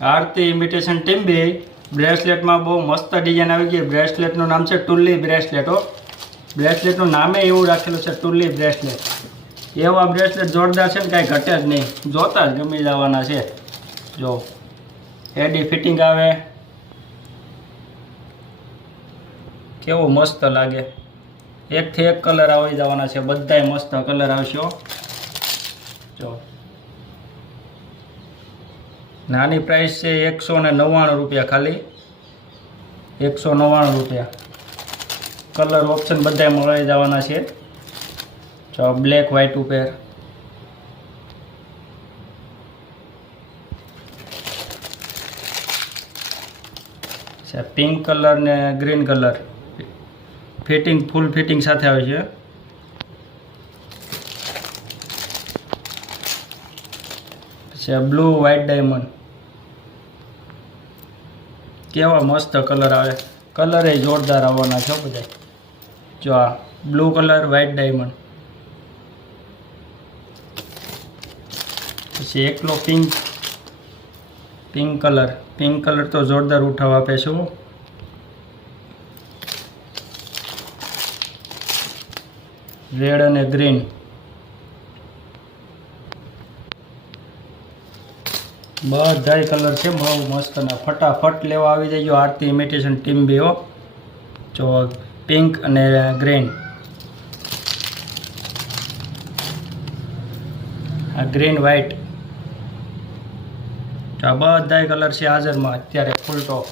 આરતી imitation ટીમ્બી બ્રેસલેટમાં બહુ મસ્ત design આવી ગઈ. બ્રેસલેટનું નામ છે ટુલ્લી બ્રેસલેટ. બ્રેસલેટનું નામે એવું રાખેલું છે ટુલ્લી બ્રેસલેટ. એવા બ્રેસલેટ જોરદાર છે ને કાંઈ ઘટે જ નહીં, જોતા જ ગમી જવાના છે. જો હેડી ફિટિંગ આવે, કેવું મસ્ત લાગે. એકથી એક કલર આવી જવાના છે, બધાય મસ્ત કલર આવશે. જો નાની પ્રાઇસ છે 199 રૂપિયા, ખાલી 199 રૂપિયા. કલર ઓપ્શન બધા મળી જવાના છે. જો બ્લેક વ્હાઇટ ઉપર છે, પિંક કલર ને ગ્રીન કલર. ફિટિંગ ફૂલ ફિટિંગ સાથે આવે છે. છે બ્લુ વ્હાઇટ ડાયમંડ. કેવા મસ્ત કલર આવે, કલર એ જોરદાર આવવાના છે બધા. જો આ બ્લુ કલર વ્હાઇટ ડાયમંડ. પછી એકલો પિંક કલર તો જોરદાર ઉઠાવ આપે છું. રેડ અને ગ્રીન. બધાય કલર છે બહુ મસ્ત ના. ફટાફટ લેવા આવી જાય આરતી ઇમિટેશન ટીમ્બી. જો પિંક અને ગ્રીન. આ ગ્રીન વ્હાઇટ. આ બધાય કલર છે હાજરમાં અત્યારે ફૂલ ટોપ.